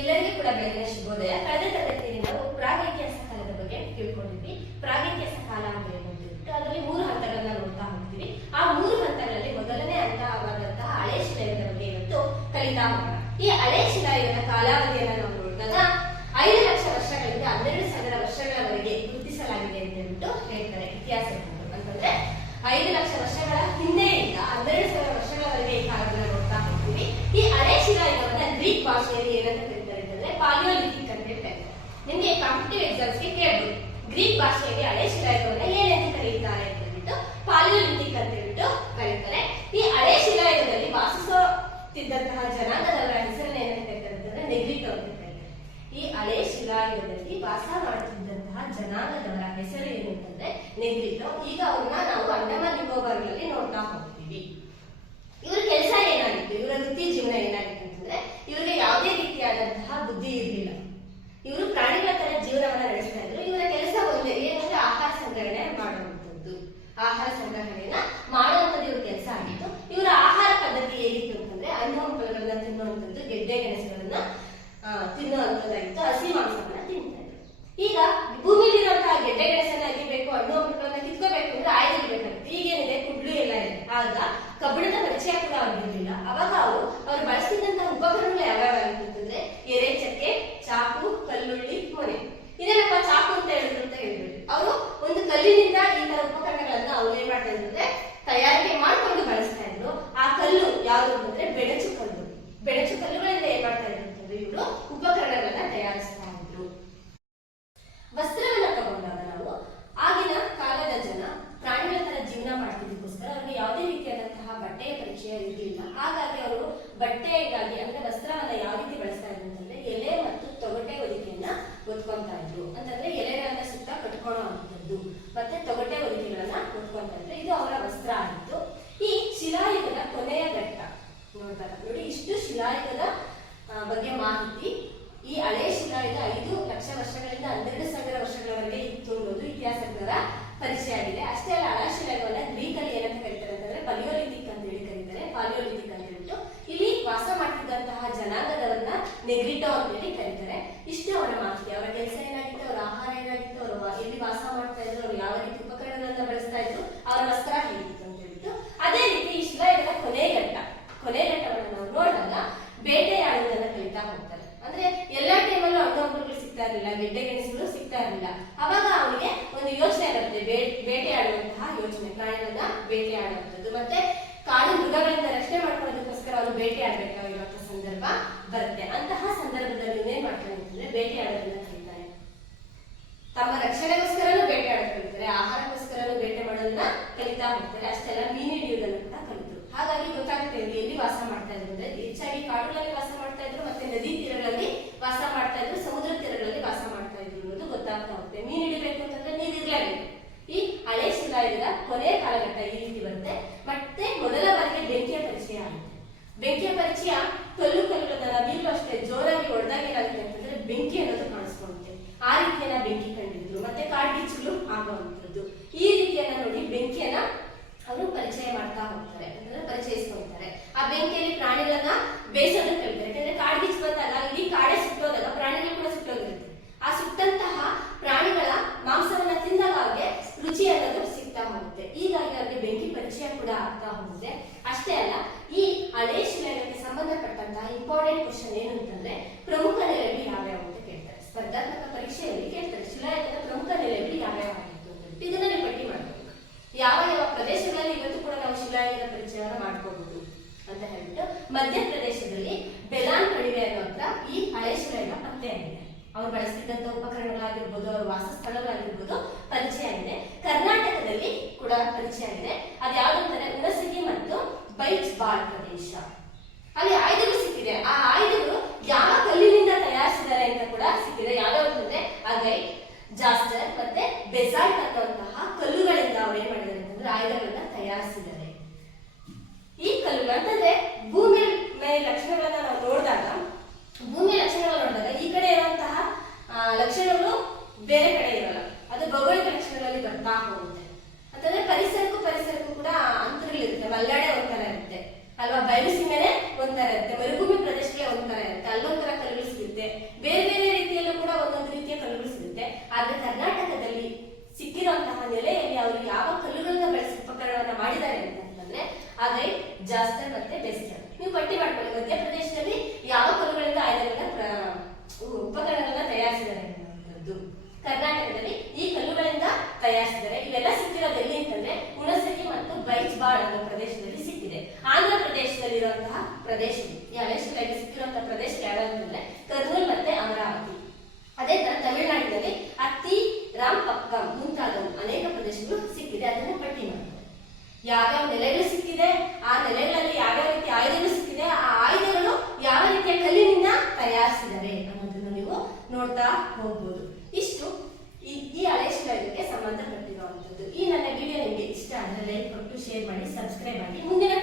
ಎಲ್ಲರಿಗೂ ಕೂಡ ಬೆಳಗಿನ ಶುಭೋದಯ. ಕಳೆದ ತರಗತಿಯಲ್ಲಿ ನಾವು ಪ್ರಾಗೈತಿಹಾಸ ಕಾಲದ ಬಗ್ಗೆ ತಿಳ್ಕೊಂಡಿದ್ವಿ. ಪ್ರಾಗೈತಿಹಾಸ ಕಾಲ ಅಂತ ಹೇಳ್ಬಿಟ್ಟು ಅದರಲ್ಲಿ ಮೂರು ಹಂತಗಳನ್ನ ನೋಡ್ತಾ ಹೋಗ್ತೀವಿ. ಆ ಮೂರು ಹಂತಗಳಲ್ಲಿ ಮೊದಲನೇ ಹಂತವಾದಂತಹ ಹಳೆ ಶಿಲಾಯುಗದ ಬಗ್ಗೆ ಇವತ್ತು ಕಲಿತಾ ಹೋಗೋಣ. ಈ ಹಳೆ ಶಿಲಾಯುಗದ ಕಾಲಾವಧಿಯನ್ನ ನಾವು ನೋಡಿದಾಗ ಐದು ಲಕ್ಷ ವರ್ಷಗಳಿಂದ ಹನ್ನೆರಡು ಸಾವಿರ ವರ್ಷಗಳವರೆಗೆ ಗುರುತಿಸಲಾಗಿದೆ ಅಂತ ಹೇಳ್ಬಿಟ್ಟು ಹೇಳ್ತಾರೆ ಇತಿಹಾಸಜ್ಞರು ಅಂತಂದ್ರೆ ಐದು ಲಕ್ಷ ವರ್ಷಗಳ ಹಿಂದೆಯಿಂದ ಹನ್ನೆರಡು ಸಾವಿರ ವರ್ಷಗಳವರೆಗೆ ಈ ಕಾಲವನ್ನು ನೋಡ್ತಾ ಹೋಗ್ತೀವಿ ಈ ಹಳೆ ಶಿಲಾಯುಗವನ್ನ ಗ್ರೀಕ್ ಭಾಷೆಯಲ್ಲಿ ಏನಂತ ಕರೀತಾರೆ ಅಂತಂದ್ರೆ ಪಾಲಿಯೋಲಿಥಿಕ್ ಅಂತ ಹೇಳ್ತಾರೆ ಕಾಂಪಿಟೇಟಿವ್ ಎಕ್ಸಾಮ್ಸ್ಗೆ ಕೇಳ್ಬೋದು. ಗ್ರೀಕ್ ಭಾಷೆಯಲ್ಲಿ ಹಳೆ ಶಿಲಾಯುಗವನ್ನ ಏನಂತ ಕರೀತಾರೆ ಅಂತ ಹೇಳ್ಬಿಟ್ಟು ಪಾಲಿಯೋಲಿಥಿಕ್ ಅಂತ ಹೇಳ್ಬಿಟ್ಟು ಕರೀತಾರೆ. ಈ ಹಳೆ ಶಿಲಾಯುಗದಲ್ಲಿ ವಾಸಿಸುತ್ತಿದ್ದಂತಹ ಜನಾಂಗದವರ ಹೆಸರನ್ನ ಏನಂತ ಕರೀತಾರೆ ನೆಗ್ರಿಟೋ ಅಂತ ಕರೀತಾರೆ ಈ ಹಳೆ ಶಿಲಾಯುಗದಲ್ಲಿ ವಾಸ ಮಾಡುತ್ತಿದ್ದಂತಹ ಜನಾಂಗದವರ ಹೆಸರು ಏನು ಅಂತಂದ್ರೆ ನೆಗ್ರಿಟೋ. ಈಗ ಅವ್ರನ್ನ ನಾವು ಅಂಡಮಾನ್ ನಿಕೋಬಾರ್ಗಳಲ್ಲಿ ನೋಡ್ತಾ ಹೋಗ್ತೀವಿ ಇವ್ರ ಕೆಲಸ ಏನಾಗಿತ್ತು ಇವರ ವೃತ್ತಿ ಜೀವನ ಏನಾಗಿತ್ತು ಅಂತಂದ್ರೆ ಇವರಿಗೆ ಯಾವುದೇ ರೀತಿಯಾದಂತಹ ಬುದ್ಧಿ ಇರಲಿಲ್ಲ ಇವರು ಪ್ರಾಣಿಗಳ ತರ ಜೀವನವನ್ನ ನಡೆಸ್ತಾ ಇದ್ರು ಇವರ ಕೆಲಸ ಒಂದೇ ಏನಂದ್ರೆ ಆಹಾರ ಸಂಗ್ರಹಣೆ ಮಾಡುವಂಥದ್ದು ಆಹಾರ ಸಂಗ್ರಹಣೆಯನ್ನ ಮಾಡುವಂಥದ್ದು ಇವ್ರ ಕೆಲಸ ಆಗಿತ್ತು ಇವರ ಆಹಾರ ಪದ್ಧತಿ ಹೇಗಿತ್ತು ಅಂತಂದ್ರೆ ಹಣ್ಣು ಹಂಪಲುಗಳನ್ನ ತಿನ್ನುವಂಥದ್ದು ಗೆಡ್ಡೆ ಗೆಣಸುಗಳನ್ನ ಆ, ತಿನ್ನುವಂಥದ್ದಾಗಿತ್ತು ಹಸಿ ಮಾಂಸವನ್ನ ಈಗ ಭೂಮಿಲಿರುವಂತಹ ಗೆಡ್ಡೆ ಗೆಣಸನ್ನ ಅಗಿಬೇಕು ಹಣ್ಣು ಹಂಪಲುಗಳನ್ನ ಕಿತ್ಕೋಬೇಕು ಅಂದ್ರೆ ಆಯ್ದು ಬೇಕಾಗುತ್ತೆ. ಈಗೇನಿದೆ? ಕುಡ್ಲು ಎಲ್ಲ ಇದೆ ಆಗ ಕಬ್ಬಿಣದ ಪರಿಚಯ ಕೂಡ ಆಗಿರಲಿಲ್ಲ ಅವಾಗ ಅವರು ಅವ್ರು ಬಳಸಿದಂತಹ ಉಪಕರಣಗಳು ಯಾವ್ಯಾವ ಅಂತಂದ್ರೆ ಎರೆ ಚಕ್ಕೆ ಚಾಕು, ಕಲ್ಲುಳ್ಳಿ ಕೊನೆ ಇದೇನಪ್ಪ ಚಾಕು ಅಂತ ಹೇಳಿದ್ರು ಅಂತ ಹೇಳ್ಬಿಟ್ಟು ಅವರು ಒಂದು ಕಲ್ಲಿನಿಂದ ಈ ತರ ಉಪಕರಣಗಳನ್ನ ಅವ್ರು ಏನ್ ಮಾಡ್ತಾ ಇದ್ರೆ ಅಂದ್ರೆ ತಯಾರಿಕೆ ಮಾಡ್ಕೊಂಡು ಬಳಸ್ತಾ ಇದ್ರು. ಆ ಕಲ್ಲು ಯಾವ್ದು ಅಂತಂದ್ರೆ ಬೆಡಚು ಕಲ್ಲು. ಬೆಡಚು ಕಲ್ಲುಗಳಿಂದ ಏನ್ ಮಾಡ್ತಾ ಇದ್ರು? ಇವರು ಉಪಕರಣಗಳನ್ನ ತಯಾರಿಸ್ತಾ ಇದ್ರು. ವಸ್ತ್ರವನ್ನ ತಗೊಂಡಾಗ ನಾವು ಆಗಿನ ಕಾಲದ ಜನ ಪ್ರಾಣಿಗಳ ತರ ಜೀವನ ಮಾಡ್ತಿದ್ದಕ್ಕೋಸ್ಕರ ಅವ್ರಿಗೆ ಯಾವುದೇ ರೀತಿಯಾದಂತಹ ಬಟ್ಟೆಯ ಪರಿಚಯ ಇರಲಿಲ್ಲ. ಹಾಗಾಗಿ ಅವರು ಬಟ್ಟೆಗಾಗಿ ಅಂದ್ರೆ ವಸ್ತ್ರವನ್ನ ಯಾವ ರೀತಿ ಬಳಸ್ತಾ ಇದ್ರು ಅಂತಂದ್ರೆ ಎಲೆ ಮತ್ತು ತೊಗಟೆ ಹೊದಿಕೆಯನ್ನ ಒತ್ಕೊಂತಾ ಇದ್ರು. ಅಂತಂದ್ರೆ ಎಲೆಗಳನ್ನ ಸುತ್ತ ಕಟ್ಕೊಳ್ಳೋ ಅಂತದ್ದು ಮತ್ತೆ ತೊಗಟೆ ಹೊದಿಕೆಗಳನ್ನ ಒತ್ಕೊಂತಾ ಇದ್ರು. ಇದು ಅವರ ವಸ್ತ್ರ ಆಗಿತ್ತು. ಈ ಶಿಲಾಯುಗದ ಕೊನೆಯ ಘಟ್ಟ ನೋಡ್ತಾರೆ ನೋಡಿ, ಇಷ್ಟು ಶಿಲಾಯುಗದ ಬಗ್ಗೆ ಮಾಹಿತಿ. ಈ ಹಳೆ ಶಿಲಾಯುಗ ಐದು ಲಕ್ಷ ವರ್ಷಗಳಿಂದ ಹನ್ನೆರಡು ಸಾವಿರ ವರ್ಷಗಳವರೆಗೆ ಇತ್ತು ಅನ್ನೋದು ಇತಿಹಾಸಜ್ಞರ ಪರಿಚಯ ಆಗಿದೆ. ಅಷ್ಟೇ ಅಲ್ಲ, ಹಳೆ ಶಿಲಾಯುಗವನ್ನ ಗ್ರೀಕಲ್ಲಿ ಏನಂತ ಕರೀತಾರೆ ಅಂತಂದ್ರೆ ಪಲಿಯೋಲಿಥಿಕ್ ಅಂತ ಹೇಳಿ ಕರೀತಾರೆ, ಪಾಲಿಯೋಲಿಥಿಕ್ ಅಂತ ಹೇಳ್ಬಿಟ್ಟು. ಇಲ್ಲಿ ವಾಸ ಮಾಡ್ತಿದ್ದಂತಹ ಜನಾಂಗದವರನ್ನ ನೆಗ್ರಿಟೋ ಅಂತ ಹೇಳಿ ಕರೀತಾರೆ ಇಷ್ಟು ಅವರ ಮಾಹಿತಿ ಅವರ ಕೆಲಸ ಏನಾಗಿತ್ತು ಅವರ ಆಹಾರ ಏನಾಗಿತ್ತು ಅವರು ವಾ- ಎಲ್ಲಿ ವಾಸ ಮಾಡ್ತಾ ಇದ್ರು ಅವರು ಯಾವ ರೀತಿ ಉಪಕರಣಗಳನ್ನ ಬಳಸ್ತಾ ಇದ್ರು ಅವರ ವಸ್ತ್ರ ಹೇಗಿತ್ತು ಅಂತ ಹೇಳ್ಬಿಟ್ಟು ಅದೇ ರೀತಿ ಈ ಶಿಲಾಯುಗದ ಕೊನೆ ಘಟ್ಟ ಕೊನೆ ಘಟ್ಟವನ್ನು ನಾವು ನೋಡಿದಾಗ ಬೇಟೆಯಾಡುವುದನ್ನ ಕಲಿತಾ ಹೋಗ್ತಾರೆ ಅಂದ್ರೆ ಎಲ್ಲಾ ಟೈಮಲ್ಲೂ ಹಣ್ಣು ಹಂಪಲುಗಳು ಸಿಗ್ತಾ ಇರಲಿಲ್ಲ ಗೆಡ್ಡೆ ಗೆಣಸುಗಳು ಸಿಗ್ತಾ ಇರಲಿಲ್ಲ ಅವಾಗ ಅವನಿಗೆ ಒಂದು ಯೋಚನೆ ಇರುತ್ತೆ ಬೇ- ಬೇಟೆಯಾಡುವಂತಹ ಯೋಚನೆ ಪ್ರಾಣಿಗಳನ್ನ ಬೇಟೆಯಾಡುವಂಥದ್ದು ಮತ್ತೆ ಕಾಡು ಮೃಗಗಳಿಂದ ರಕ್ಷಣೆ ಮಾಡ್ಕೊಳ್ಳೋದಕ್ಕೋಸ್ಕರ ಅವನು ಬೇಟೆಯಾಡಬೇಕಾಗಿರುವಂತಹ ಸಂದರ್ಭ ಬರುತ್ತೆ ಅಂತಹ ಸಂದರ್ಭದಲ್ಲಿ ಇವನೇನ್ ಮಾಡ್ತಾನೆ ಅಂತಂದ್ರೆ ಬೇಟೆಯಾಡೋದನ್ನ ಕಲಿತಾನೆ ತಮ್ಮ ರಕ್ಷಣೆಗೋಸ್ಕರನೂ ಬೇಟೆಯಾಡೋದು ಕಲಿತಾರೆ ಆಹಾರಕ್ಕೋಸ್ಕರನೂ ಬೇಟೆ ಮಾಡೋದನ್ನ ಕಲಿತಾ ಹೋಗ್ತಾರೆ ಅಷ್ಟೆಲ್ಲ ಮೀನು ಹಿಡಿಯೋದನ್ನ ಕೂಡ ಕಲಿತರು ಹಾಗಾಗಿ ಗೊತ್ತಾಗುತ್ತೆ ಇವ್ರು ಎಲ್ಲಿ ವಾಸ ಮಾಡ್ತಾ ಇದ್ರು ಅಂದ್ರೆ ಹೆಚ್ಚಾಗಿ ಕಾಡುಗಳಲ್ಲಿ ವಾಸ ಮಾಡ್ತಾ ಇದ್ರು ಮತ್ತೆ ನದಿ ತೀರಗಳಲ್ಲಿ ವಾಸ ಮಾಡ್ತಾ ಇದ್ರು ಸಮುದ್ರ ತೀರಗಳಲ್ಲಿ ವಾಸ ಮಾಡ್ತಾ ಇದ್ರು ಅನ್ನೋದು ಗೊತ್ತಾಗ್ತಾ ಹೋಗುತ್ತೆ ಮೀನು ಹಿಡಿಬೇಕು ಅಂತಂದ್ರೆ ನೀರು ಇರ್ಲೇಬೇಕು ಈ ಹಳೆ ಶಿಲಾಯುಗದ ಕೊನೆಯ ಕಾಲಘಟ್ಟ ಈ ರೀತಿ ಬರುತ್ತೆ ಮತ್ತೆ ಮೊದಲ ಬಾರಿಗೆ ಬೆಂಕಿಯ ಪರಿಚಯ ಆಗುತ್ತೆ ಬೆಂಕಿಯ ಪರಿಚಯ ಕಲ್ಲು ಕಲ್ಲುಗಳನ್ನ ನೀರು ಅಷ್ಟೇ ಜೋರಾಗಿ ಹೊಡೆದಾಗ ಏನಾಗುತ್ತೆ ಅಂತಂದ್ರೆ ಬೆಂಕಿ ಅನ್ನೋದು ಕಾಣಿಸ್ಕೊಳ್ಳುತ್ತೆ ಆ ರೀತಿಯನ್ನ ಬೆಂಕಿ ಕಂಡಿದ್ರು ಮತ್ತೆ ಕಾಡ್ಗಿಚ್ಚುಗಳು ಆಗುವಂಥದ್ದು ಈ ರೀತಿಯನ್ನ ನೋಡಿ ಬೆಂಕಿಯನ್ನ ಅವರು ಪರಿಚಯ ಮಾಡ್ತಾ ಹೋಗ್ತಾರೆ, ಅಂದ್ರೆ ಪರಿಚಯಿಸ್ಕೊಳ್ತಾರೆ. ಆ ಬೆಂಕಿಯಲ್ಲಿ ಪ್ರಾಣಿಗಳನ್ನ ಬೇಯಿಸೋದಕ್ಕೆ ಹೇಳ್ತಾರೆ. ಯಾಕಂದ್ರೆ ಕಾಡಿಗೆ ಬಂದಾಗ ಇಡೀ ಕಾಡೆ ಸುಟ್ಟೋದಾಗ ಪ್ರಾಣಿಗಳು ಕೂಡ ಸುಟ್ಟೋಗಿರುತ್ತೆ ಆ ಸುಟ್ಟಂತಹ ಪ್ರಾಣಿಗಳ ಮಾಂಸವನ್ನ ತಿಂದಾಗ ಅವ್ರಿಗೆ ರುಚಿ ಅನ್ನೋದು ಸಿಗ್ತಾ ಹೋಗುತ್ತೆ. ಹೀಗಾಗಿ ಅವ್ರಿಗೆ ಬೆಂಕಿ ಪರಿಚಯ ಕೂಡ ಆಗ್ತಾ ಹೋಗುತ್ತೆ. ಅಷ್ಟೇ ಅಲ್ಲ, ಈ ಹಳೆ ಶಿಲೆಗಳಿಗೆ ಸಂಬಂಧಪಟ್ಟಂತಹ ಇಂಪಾರ್ಟೆಂಟ್ ಕ್ವಶನ್ ಏನು ಅಂತಂದ್ರೆ ಪ್ರಮುಖ ನೆಲೆಗಳು ಯಾವ್ಯಾವ ಅಂತ ಕೇಳ್ತಾರೆ. ಸ್ಪರ್ಧಾತ್ಮಕ ಪರೀಕ್ಷೆಯಲ್ಲಿ ಕೇಳ್ತಾರೆ. ಶಿಲಾಯುಗದ ಪ್ರಮುಖ ನೆಲೆಗಳು ಯಾವ್ಯಾವ ಇದನ್ನ ಪಟ್ಟಿ ಮಾಡಬೇಕು. ಯಾವ ಯಾವ ಪ್ರದೇಶಗಳಲ್ಲಿ ಇವತ್ತು ಕೂಡ ನಾವು ಶಿಲಾಯುಗದ ಪರಿಚಯವನ್ನು ಮಾಡ್ಕೋಬಹುದು ಅಂತ ಹೇಳ್ಬಿಟ್ಟು ಮಧ್ಯಪ್ರದೇಶದಲ್ಲಿ ಬೆಲಾನ್ ಕಣಿವೆ ಅನ್ನೋ ಹತ್ರ ಈ ಹಳೆ ಶಿಲಾಯುಗ ಪತ್ತೆಯಾಗಿದೆ. ಅವ್ರು ಬಳಸ್ತಿದ್ದಂತ ಉಪಕರಣಗಳಾಗಿರ್ಬೋದು, ಅವ್ರ ವಾಸಸ್ಥಳಗಳಾಗಿರ್ಬೋದು ಪರಿಚಯ ಆಗಿದೆ ಕರ್ನಾಟಕದಲ್ಲಿ ಕೂಡ ಪರಿಚಯ ಆಗಿದೆ ಅದು ಯಾವ್ದಂತಾರೆ ಹುಣಸಗಿ ಮತ್ತು ಬೈಚ್ ಬಾಳ್ ಪ್ರದೇಶ. ಅಲ್ಲಿ ಆಯುಧಗಳು ಸಿಕ್ಕಿದೆ. ಆ ಆಯುಧಗಳು ಯಾವ ಕಲ್ಲಿನಿಂದ ತಯಾರಿಸಿದ್ದಾರೆ ಅಂತ ಕೂಡ ಸಿಕ್ಕಿದೆ. ಯಾವ್ಯಾವ್ದು ಅಂದ್ರೆ ಗೈಟ್ ಜಾಸ್ಟರ್ ಮತ್ತೆ ಬೆಸಾಲ್ಟ್ ಅನ್ನುವಂತಹ ಅಲ್ವಾ? ಬಯಲು ಸೀಮೆನೆ ಒಂಥರ ಇರುತ್ತೆ. ಮರುಭೂಮಿ ಪ್ರದೇಶಗಳೇ ಒಂಥರ ಇರುತ್ತೆ. ಅಲ್ಲೊಂಥರ ಕಲ್ಲುಗಳು ಸಿಗುತ್ತೆ ಬೇರೆ ಬೇರೆ ರೀತಿಯಲ್ಲೂ ಕೂಡ ಒಂದೊಂದು ರೀತಿಯ ಕಲ್ಲುಗಳು ಸಿಗುತ್ತೆ ಆದ್ರೆ ಕರ್ನಾಟಕದಲ್ಲಿ ಸಿಕ್ಕಿರುವಂತಹ ನೆಲೆಯಲ್ಲಿ ಅವರು ಯಾವ ಕಲ್ಲುಗಳನ್ನ ಬಳಸಿ ಉಪಕರಣವನ್ನ ಮಾಡಿದ್ದಾರೆ ಅಂತಂದ್ರೆ, ಆದ್ರೆ ಜಾಸ್ತಿ ಮತ್ತೆ ಬೆಸ್ಟರ್ ನೀವು ಪಟ್ಟಿ ಮಾಡ್ಕೊಳ್ಳಿ. ಮಧ್ಯಪ್ರದೇಶದಲ್ಲಿ ಯಾವ ಕಲ್ಲುಗಳಿಂದ ಆಯುಧಗಳನ್ನ ಉಪಕರಣಗಳನ್ನ ತಯಾರಿಸಿದ್ದಾರೆ ಅನ್ನುವಂಥದ್ದು ಕರ್ನಾಟಕದಲ್ಲಿ ಈ ಕಲ್ಲುಗಳಿಂದ ತಯಾರಿಸಿದ್ದಾರೆ. ಇವೆಲ್ಲ ಸಿಕ್ಕಿರೋದು ಎಲ್ಲಿ ಅಂತಂದ್ರೆ ಹುಣಸಗಿ ಮತ್ತು ಬೈಜ್ ಬಾಳ್ ಅನ್ನೋ ಪ್ರದೇಶ. ಈ ಹಳೆಶಿಲೆಗೆ ಸಿಕ್ಕಿರುವಂತಹ ಪ್ರದೇಶ ಯಾವ್ದಂದ್ರೆ ಕರ್ನೂಲ್ ಮತ್ತೆ ಅಮರಾವತಿ. ಅದೇ ತರ ತಮಿಳುನಾಡಿನಲ್ಲಿ ಅತ್ತಿ ರಾಮಪಕ್ಕಂ ಮುಂತಾದವು ಅನೇಕ ಪ್ರದೇಶಗಳು ಸಿಕ್ಕಿದೆ. ಅದನ್ನ ಪಟ್ಟಿ ಮಾಡ್ತಾರೆ. ಯಾವ್ಯಾವ ನೆಲೆಗಳು ಸಿಕ್ಕಿದೆ? ಆ ನೆಲೆಗಳಲ್ಲಿ ಯಾವ್ಯಾವ ರೀತಿ ಆಯುಧಗಳು ಸಿಕ್ಕಿದೆ? ಆ ಆಯುಧಗಳು ಯಾವ ರೀತಿಯ ಕಲ್ಲಿನಿಂದ ತಯಾರಿಸಿದ್ದಾರೆ ಅನ್ನೋದನ್ನು ನೀವು ನೋಡ್ತಾ ಹೋಗ್ಬೋದು. ಇಷ್ಟು ಈ ಹಳೆ ಸಂಬಂಧಪಟ್ಟಿರುವಂತದ್ದು. ಸಂಬಂಧಪಟ್ಟಿರುವಂಥದ್ದು ಈ ನನ್ನ ವಿಡಿಯೋ ನಿಮಗೆ ಇಷ್ಟ ಅಂದ್ರೆ ಲೈಕ್ ಕೊಟ್ಟು ಶೇರ್ ಮಾಡಿ ಸಬ್ಸ್ಕ್ರೈಬ್ ಮಾಡಿ. ಮುಂದಿನ